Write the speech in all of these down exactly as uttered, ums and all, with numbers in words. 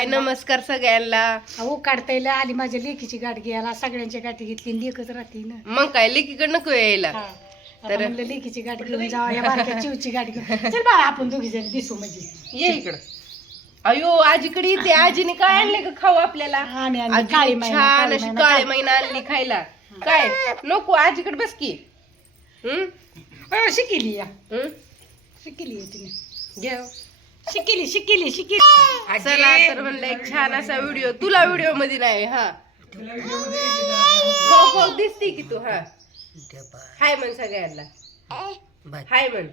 हाय नमस्कार सगळ्यांना. हो काढता येईल आली माझ्या लेकीची गाठ घ्यायला सगळ्यांची गाठी घेतली लेकच राहते ना. मग काय लेकीकडे नको यायला. तर म्हणलं लेकीची गाठ घेऊन जावा या बारक्या चिवची गाठ घेऊन चल बा आपण दोघी जण दिसू म्हणजे ये इकडं. अयो आजीकडे येते. आजीने काय आणले का खाऊ आपल्याला? आजी छान अशी काळे मैना आणली खायला. काय नको आजीकडे बस की. हम्म शिकेली या हम्म शिकेली आहे तिने घ्या. शिकेली शिकेली शिकेली. चला तर म्हणलं एक छान असा व्हिडिओ. तुला व्हिडिओ मध्ये नाही हा हो हो दिसती की तू. हा हाय म्हण सगळ्यांना. हाय म्हण.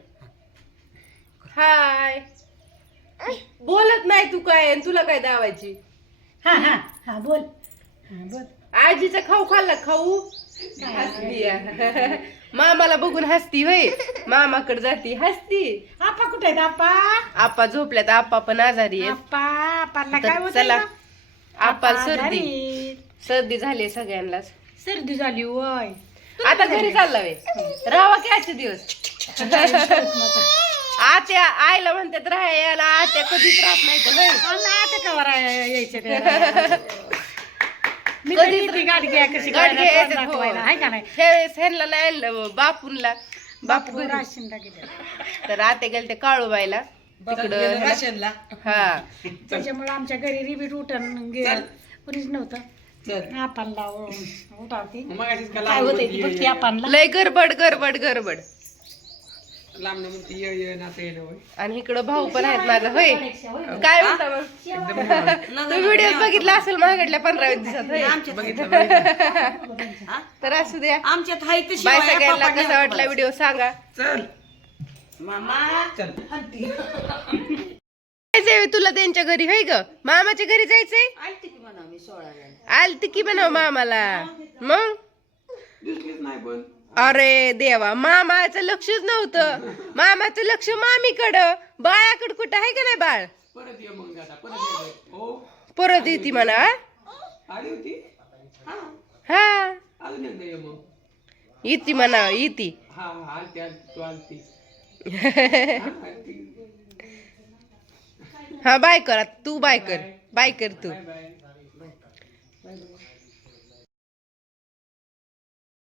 हाय. बोलत नाही तू काय आणि तुला काय दावायची. हा हा हा बोल हा बोल. आजीचा खाऊ खाल्ला खाऊ हसती. मामाला बघून हसती होय. मामाकडे जाती हसती. आपा कुठे आहेत आपा? आपा झोपल्यात. आपा पण आजारी आहे. आपा आपाला काय तर होत चला आपा सर्दी सर्दी झाली सगळ्यांनाच. सर्दी झाली वय. आता घरी चालला वे राहावा की आजचे दिवस. आत्या आईला म्हणतात राहायला. आत्या कधीच राहत नाही तर होय. आता कवर यायचं मी कधी ती गाठ घ्या कशी गाठ घ्या यायचं हो. दाखवायला आहे का नाही. ह्यावेळेस ह्यांना नाही आणलं बापूनला. बापू घरी. राशीनला गेले तर आते गेले ते काळूबाईला तिकडं. हा त्याच्यामुळे आमच्या घरी रिबीट उठण कुणीच नव्हतं. आपणला उठावती काय होत बघ आपणला लय गडबड गडबड गडबड. लांब म्हणते ये ये नातं येणं होय. आणि इकडं भाऊ पण आहेत माझा होय. काय म्हणता मग तू व्हिडिओ बघितला असेल महागडल्या पंधरा दिवसात होय. बघितलं बघितलं. तर असू द्या. आमच्यात हाय तशी बाय सगळ्यांना. कसा वाटला व्हिडिओ सांगा. चल मामा चल. जायचंय तुला त्यांच्या घरी होय ग. मामाच्या घरी जायचंय. आलती की म्हणाव मामाला. मग दिसलीच नाही पण. अरे देवा मामाचं लक्षच नव्हतं. मामाचं लक्ष मामीकडं. बाळाकडं कुठं आहे का नाही बाळ. परत ये मग आता परत ये. हो परत येते म्हणा. आली होती. हा हा अजून एकदा ये मग. येते म्हणा येते. हा हा आलती आलती तू आलती. हा बाय कर. तू बाय कर. बाय कर तू. Bye bye.